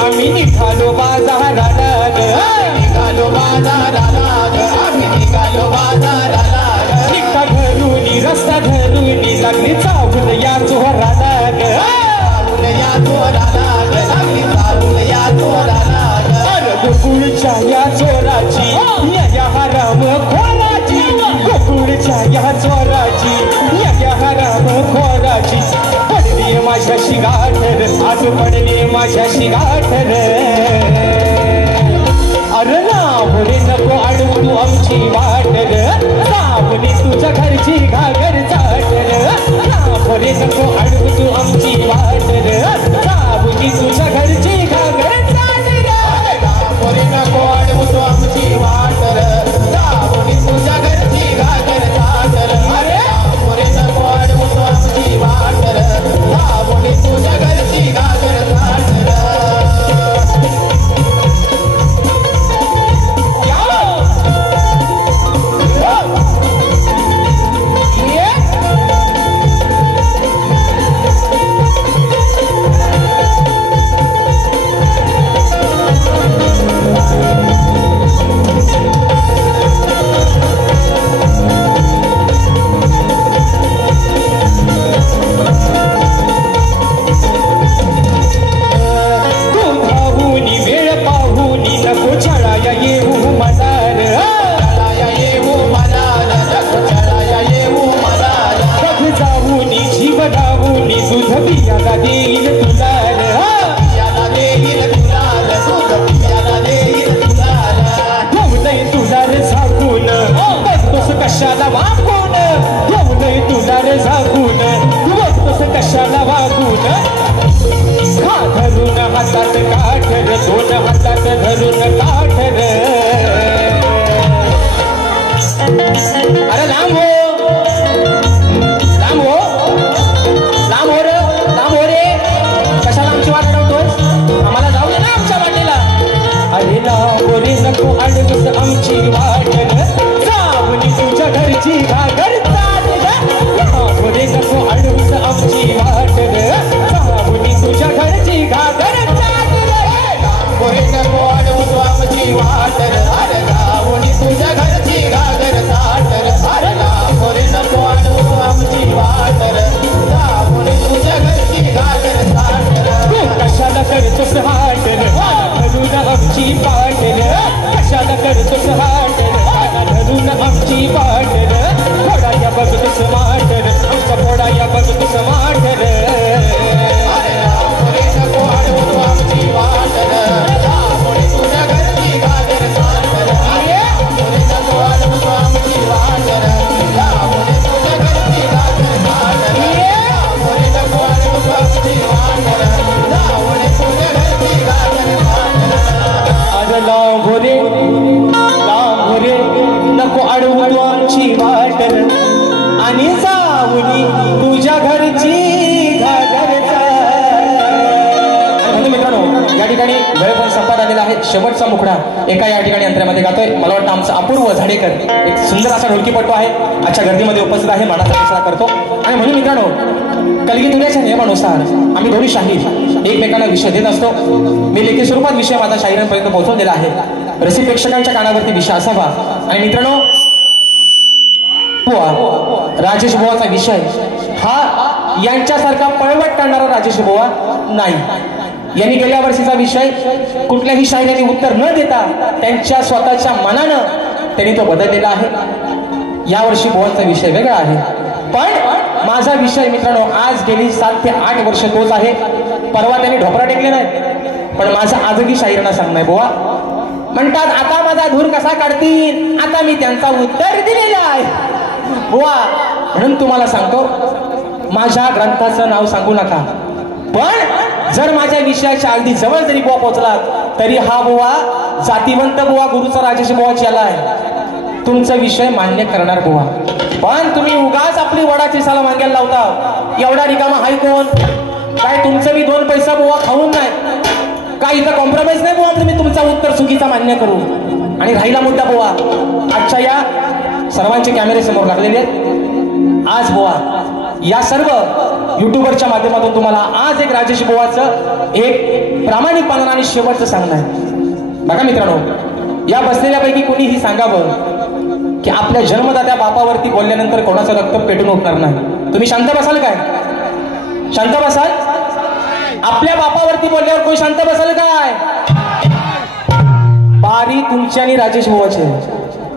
आम्ही निघालो बाजाराला ग, निघालो बाजाराला ग, आम्ही निघालो बाजाराला ग. निघता घरूनी रस्ता धरूनी लागली चावून या चोराला ग, चालून या चोराला ग, लागली चालून या चोराला ग. अरे गोकुळच्या या चोराची या हराम खोराची, गोकुळच्या या चोराची या हराम खोराची. पडली माझ्याशी गाठ र, आज पडली माझ्याशी गाठ र. अरे लांब रे नको अडवू तू आमची वाट र, जाऊन तुझ्या घरची घागर चाट र. लांब रे नको अडवू तू आमची वाट र, जाऊन तुझ्या घरची घागर चाट र. लांब रे नको अडवू तू आमची वाट र, जाऊन तुझ्या घरची घागर चाट र. लांब रे नको अडवू तू आमची वाट र, जाऊन तुझ्या घरची घागर चाट र. कशाला वागून ठेवलंय तुला रे झाकून, बघतोस कशाला वागून. हा धरून हातात काठ रे, दोन हातात धरून काठ रे. अरे लांब हो, लांब हो, लांब हो रे, लांब हो रे. कशाला आमची वाट लावतोस? आम्हाला जाऊ दे ना आमच्या वाटेला. अरे लांब रे नको अडवूस आमची वाट रे, जाऊन तुझ्या घरी आणि जाऊनी तुझ्या घरची घरचा. म्हणून मित्रांनो या ठिकाणी वेळ पण संपत आलेला आहे. शेवटचा मुखडा एका या ठिकाणी यंत्रामध्ये गातोय. मला वाटतं आमचा अपूर्व झाडेकर एक सुंदर असा ढोलकीपटू आहे, आजच्या गर्दीमध्ये उपस्थित आहे, मानाचा इशारा करतो. आणि म्हणून मित्रांनो कलगीतुऱ्याच्या नियमानुसार आम्ही दोन्ही शाहीर एकमेकांना विषय देत असतो. मी लेखी स्वरूपात विषय माझा शाहिरांपर्यंत पोहोचवलेला आहे. रसिक प्रेक्षकांच्या कानावरती विषय असावा. आणि मित्रांनो राजेश बुवाचा विषय हा यांच्यासारखा पळवट काढणारा राजेश बुवा नाही. यांनी गेल्या वर्षीचा विषय कुठल्याही शाहिरांनी उत्तर न देता त्यांच्या स्वतःच्या मनानं त्यांनी तो बदललेला आहे. यावर्षी बुवांचा विषय वेगळा आहे. पण माझा विषय मित्रांनो आज गेली 7 ते 8 वर्ष तोच आहे. परवा त्यांनी ढोपरा टेकले नाही, पण माझा आजही शाहिरांना सांगणार बुवा म्हणतात आता माझा धूर कसा काढतील, आता मी त्यांचा उत्तर दिलेला आहे बुवा. म्हणून तुम्हाला सांगतो माझ्या ग्रंथाचं नाव सांगू नका, पण जर माझ्या विषयाच्या अगदी जवळ जरी बुवा पोहोचला तरी हा बुवा जातीवंत बुवा गुरुचा राजेश बुवाची आला आहे. तुमचा विषय मान्य करणार बुवा. पण तुम्ही उगाच आपली वडाची साला मागायला लावता. एवढा रिकामा हाय कोण? काय तुमचं मी 2 पैसा बुवा खाऊन नाही काय इथं कॉम्प्रोमाइज नाही बुवा तुम्ही तुमचा उत्तर चुकीचा मान्य करू. आणि राहिला मुद्दा बुवा आजच्या या सर्वांचे कॅमेरे समोर लागलेले आहेत. आज बुवा या सर्व युट्यूबरच्या माध्यमातून तुम्हाला आज एक राजेश बुवाचं एक प्रामाणिकपणानं आणि शेवटचं सांगणं आहे. बघा मित्रांनो या बसलेल्यापैकी कोणीही सांगावं की आपल्या जन्मदात्या बापावरती बोलल्यानंतर कोणाचं रक्त पेटून उठणार नाही. तुम्ही शांत बसाल काय? शांत बसाल? आपल्या बापावरती बोलल्यावर कोणी शांत बसाल काय? बारी तुमची आणि राजेश बुवाची.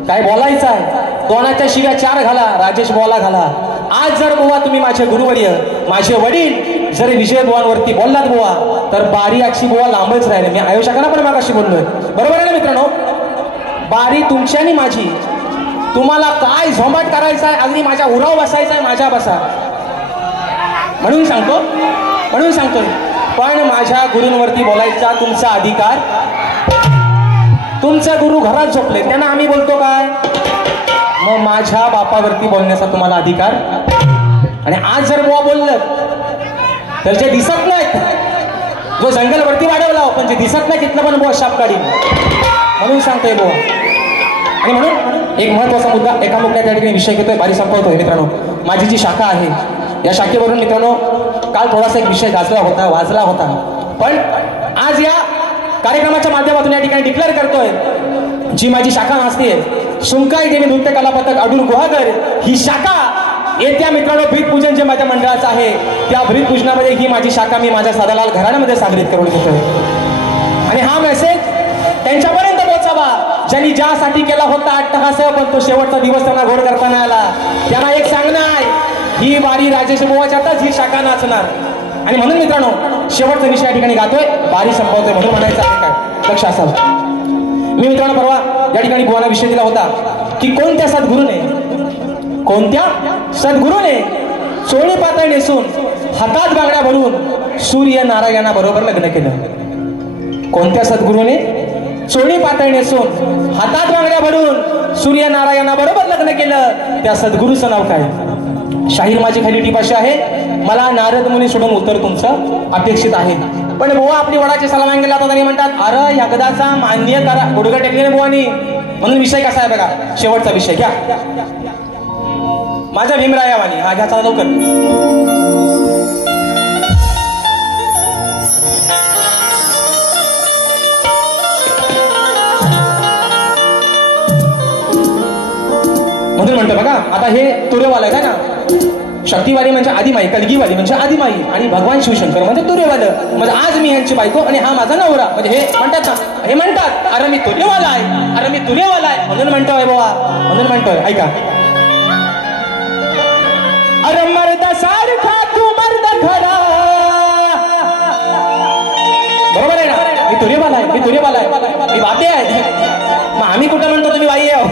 काय बोलायचं आहे? दोनाच्या शिव्या 4 घाला, राजेश बुवाला घाला. आज जर बुवा तुम्ही माझे गुरुवर्य माझे वडील जर विजय बुवांवरती बोललात बुवा तर बारी आजची बुवा लांबच राहिले. मी आयुष्याला पण मागाशी बोललोय, बरोबर आहे ना मित्रांनो? बारी तुमची आणि माझी. तुम्हाला काय झोंबाट करायचा आहे, अगदी माझ्या उराव बसायचा आहे, माझ्या बसा. म्हणून सांगतोय पण माझ्या गुरूंवरती बोलायचा तुमचा अधिकार. तुमचा गुरु घरात झोपले त्यांना आम्ही बोलतो काय? मग माझ्या बापावरती बोलण्याचा तुम्हाला अधिकार. आणि आज जर बुवा बोललं तर जे दिसत नाहीत जो जंगलवरती वाढवला पण जे दिसत नाही तिथलं पण बुवा शाप काढी. म्हणून सांगतोय बुवा. आणि म्हणून एक महत्वाचा मुद्दा एका मुद्द्यात त्या ठिकाणी विषय घेतोय, बारी संपवतोय. मित्रांनो माझी जी शाखा आहे या शाखेवरून मित्रांनो काल थोडासा एक विषय वाजला होता पण आज या कार्यक्रमाच्या माध्यमातून या ठिकाणी डिक्लेअर करतोय जी माझी शाखा असते सुंकाई देवी नृत्य कला पथक अडूर गुहागर ही शाखा येत्या मित्रांनो भीतपूजन जे माझ्या मंडळाचं आहे त्या भीतपूजनामध्ये ही माझी शाखा मी माझ्या सादालाल घराण्यामध्ये साजरीत करून घेतोय. आणि हा मेसेज त्यांच्यापर्यंत पोहोचावा ज्यांनी ज्यासाठी केला होता अट्टहास पण तो शेवटचा दिवस त्यांना घोड करताना आला. त्यांना एक सांगणं आहे ही बारी राजेश बुवाच्यातच ही शाखा नाचणार. आणि म्हणून मित्रांनो शेवटचा विषय या ठिकाणी गातोय, बारी संपवतोय म्हणून म्हणायचं आहे काय लक्ष असावं. मी मित्रांनो परवा या ठिकाणी बुवाला विषय दिला होता की कोणत्या सद्गुरूने चोळी पातळ नेसून हातात बांगड्या भरून सूर्य नारायणा बरोबर लग्न केलं. कोणत्या सद्गुरूने चोळी पातळ नेसून हातात बांगड्या भरून सूर्य नारायणा बरोबर लग्न केलं त्या सद्गुरूचं नाव काय? शाहीर माझी खाली टीप अशी आहे मला नारद मुनी सोडून उत्तर तुमचं अपेक्षित आहे. पण बुवा आपली वडाचे सलाम गेला होता आणि म्हणतात अरे एकदाचा मान्य करा गुडघा टेकले बुवानी. म्हणून विषय कसा आहे बघा शेवटचा विषय घ्या माझ्या भीमरायावानी. हा घ्या चला लवकर. म्हणून म्हणतो बघा आता हे तुरेवाला आहे ना. शक्तिवाली म्हणजे आदिमाई, कलगीवाली म्हणजे आदिमाई आणि भगवान शिवशंकर म्हणजे तुरेवालं. म्हणजे आज मी यांची बायको आणि हा माझा नवरा. म्हणजे हे म्हणतात ना, हे म्हणतात अरे मी तुरेवाला आहे, अरे मी तुरेवाला आहे म्हणून म्हणतोय बाबा. म्हणून म्हणतोय ऐका अरे मर्द सारखा तू मर्द खरा. बरोबर आहे ना? मी तुरेवाला आहे, मी तुरेवाला आहे, मी बापे आहे. मग आम्ही कुठं म्हणतो तुम्ही बाई आहे?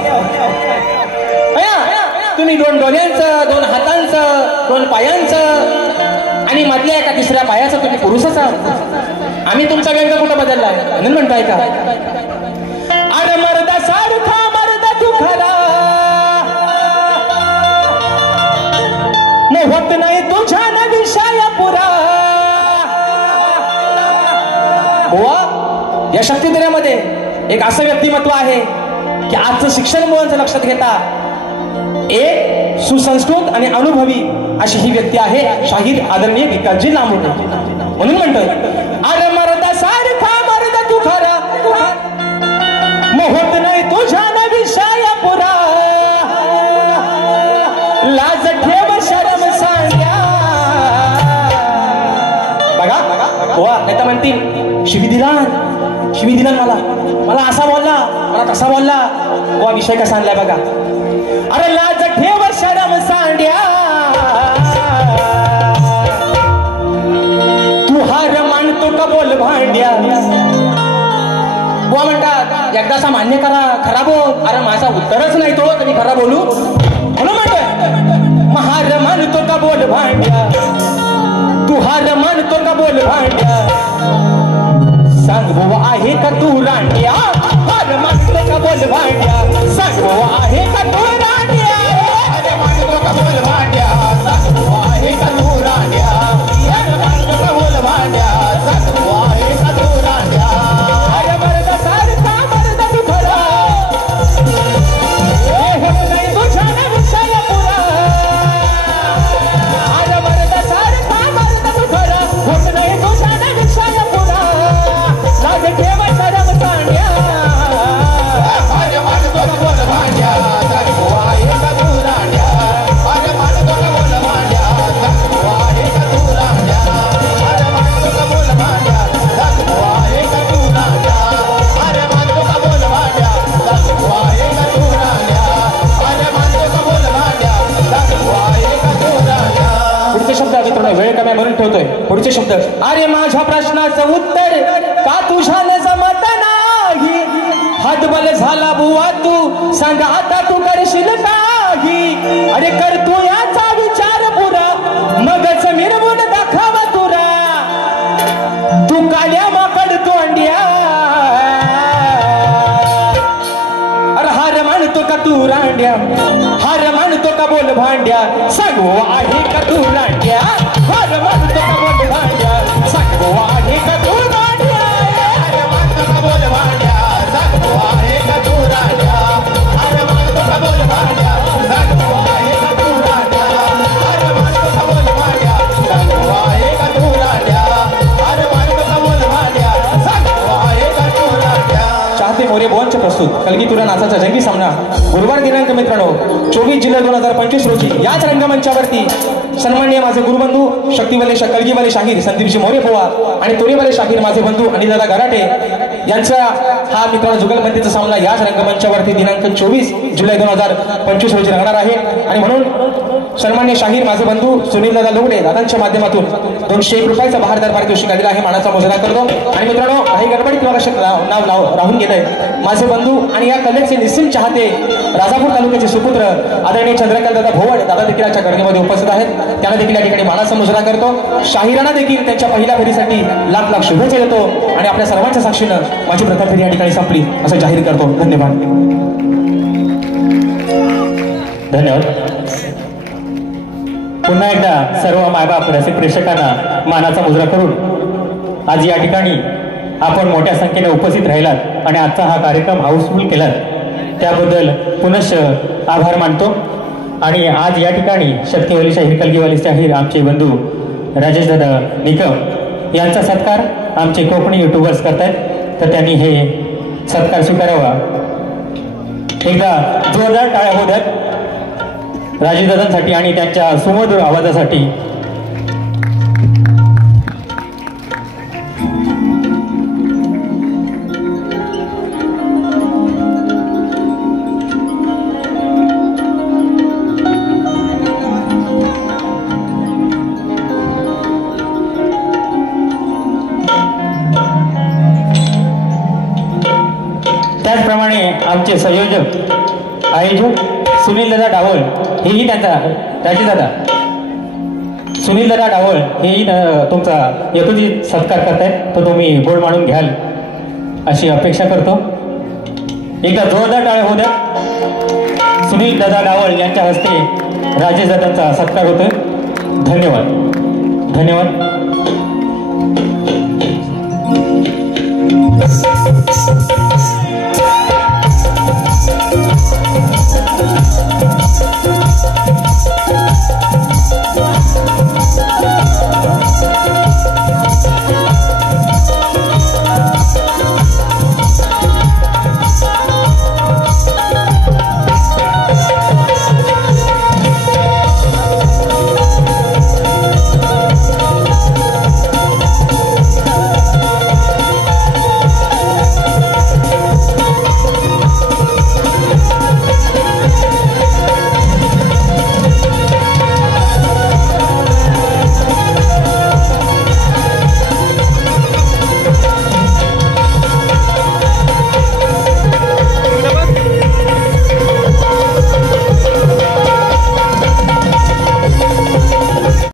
तुम्ही 2 डोळ्यांचं 2 हातांचं 2 पायांचं आणि मधल्या एका 3ऱ्या पायाचं तुम्ही पुरुषच आहात. आम्ही तुमचा व्यंग कुठं बदललाय म्हणून म्हणताय का अरे मर्दा सारखा मर्द तू खरा होत नाही तुझ्या न विषय पुरा. बुवा, या शक्तिधऱ्यामध्ये एक असं व्यक्तिमत्व आहे की आजचं शिक्षण मुलांचं लक्षात घेता एक सुसंस्कृत आणि अनुभवी अशी ही व्यक्ती आहे शाहीर आदरणीय विकासजी लांबुडे. म्हणून म्हणतोय अरे मर्दा सारखा मर्द तू खरा होत नाही तुझ्या न विषय पुरा. लाज ठेव शरम सांग्या. बघा बुवा नेता म्हणतील शिवी दिला मला असा बोलला मला कसा बोलला. बुवा विषय कसा आणलाय बघा. अरे लाज ठेव शरम सांड्या तू हार मानतो का बोल भांड्या. बुवा म्हणतात एकदाचा मान्य करा खरा बोल. अरे माझा उत्तरच नाही तो तरी खरा बोलू म्हणून म्हणतोय महार मानतो का बोल भांड्या तू हार मानतो का बोल भांड्या. सांग बुवा आहे का तू रांड्या हार मानतो का बोल भांड्या. सांग बुवा आहे का तू रांड्या अरे मानतो का बोल भांड्या. सांग बुवा आहे का तू रांड्या. अरे मानतो का बोल भांड्या. सांग बुवा आहे का तू रांड्या. अरे मर्दा सारखा मर्द तू खरा होत नाही तुझ्या न विषय पुरा. अरे मर्दा सारखा मर्द तू खरा होत नाही तुझ्या न विषय पुरा. लाज ठेव शरम सांड्या अरे मानतो का बोल भांड्या. सांग बुवा आहे का तू रांड्या. अरे मानतो का बोल भांड्या. सांग बुवा आहे का तू रांड्या. अरे मानतो का बोल भांड्या. सांग बुवा आहे का तू रांड्या. अरे मानतो का बोल भांड्या. सांग बुवा आहे का तू रांड्या. अरे मानतो का बोल भांड्या. सांग बुवा आहे का तू रांड्या. पुढचे शब्द मित्रांनो वेळ कमी म्हणून ठेवतोय. पुढचे शब्द अरे माझ्या प्रश्नाचं उत्तर का तुझ्याने जमत नाही. हातबल झाला बुवा तू सांग आता तू करशील काही. अरे कर तू याचा विचार पुरा मगच मिरवून दाखव तुरा. तू काड्या माकड तोंड्या अरे हार मानतो का तू रांड्या हार मानतो का बोल भांड्या. सांगू आहे का तू रांड्या हार मानतो का बोल भांड्या. सांगू आहे का तू रांड्या. अरे मानतो का बोल भांड्या. सांग बुवा आहे का तू रांड्या. अरे मानतो का बोल भांड्या. सांग बुवा आहे का तू रांड्या. अरे मानतो का बोल भांड्या. सांग बुवा आहे का तू रांड्या. अरे मानतो का बोल भांड्या. सांग बुवा आहे का तू रांड्या. चाहते मोरे बोनचे प्रस्तुत कलगी तुरा नाचाचा जंगी सामना गुरुवार दिनांक मित्रांनो 24 जुलै 2025 रोजी याच रंगमंचावरती सन्माननीय माझे गुरुबंधू शक्तिवाले कलगीवाले शाहीर संदीपजी मोरे पोवा आणि तोरीवाले शाहीर माझे बंधू अनिलदादा गराटे यांचा हा मित्रांनो जुगलबंदीचा सामना याच रंगमंचावरती दिनांक 24 जुलै 2025 रोजी रंगणार आहे. आणि म्हणून सन्माननीय शाहीर माझे बंधू सुनीलदादा लोगडे दादांच्या माध्यमातून 201 रुपयाचा बहारदार पारितोषिक आलेला आहे. मानाचा मुजरा करतो. आणि मित्रांनो काही गडबडीत नाव राहून गेलंय. माझे बंधू आणि या कलेचे निस्सीम चाहते राजापूर तालुक्याचे सुपुत्र आदरणीय चंद्रकांत दादा भोवड दादा देखील याच्या गर्दीमध्ये उपस्थित आहेत. त्यांना देखील या ठिकाणी मानाचा मुजरा करतो. शाहिरांना देखील त्यांच्या पहिल्या फेरीसाठी लाख लाख शुभेच्छा देतो. आणि आपल्या सर्वांच्या साक्षीनं माझी प्रथम फेरी या ठिकाणी संपली असं जाहीर करतो. धन्यवाद. धन्यवाद. पुन्हा एकदा सर्व मायबाप रसिक प्रेक्षकांना मानाचा मुजरा करून आज या ठिकाणी आपण मोठ्या संख्येने उपस्थित राहिलात आणि आजचा हा कार्यक्रम हाऊसफुल केलात त्याबद्दल पुनश्च आभार मानतो. आणि आज या ठिकाणी शक्तिवाली शाहीर कलगीवाली शाहीर आमचे बंधू राजेश दादा निकम यांचा सत्कार आमचे कोकणी युट्यूबर्स करतायत तर त्यांनी हे सत्कार स्वीकारावा. एकदा जोरदार टाळ्या होऊ द्यात राजेशदादांसाठी आणि त्यांच्या सुमधुर आवाजासाठी. त्याचप्रमाणे आमचे संयोजक आयोजक सुनीलदादा डावळ हेही त्यांचा राजेशदादा सुनीलदादा डावळ हेही तुमचा यथोचित सत्कार करतायत तो तुम्ही गोड मानून घ्याल अशी अपेक्षा करतो. एकदा जोरदार टाळ्या होऊ द्या. सुनीलदादा डावळ यांच्या हस्ते राजेशदादांचा सत्कार होतोय. धन्यवाद धन्यवाद.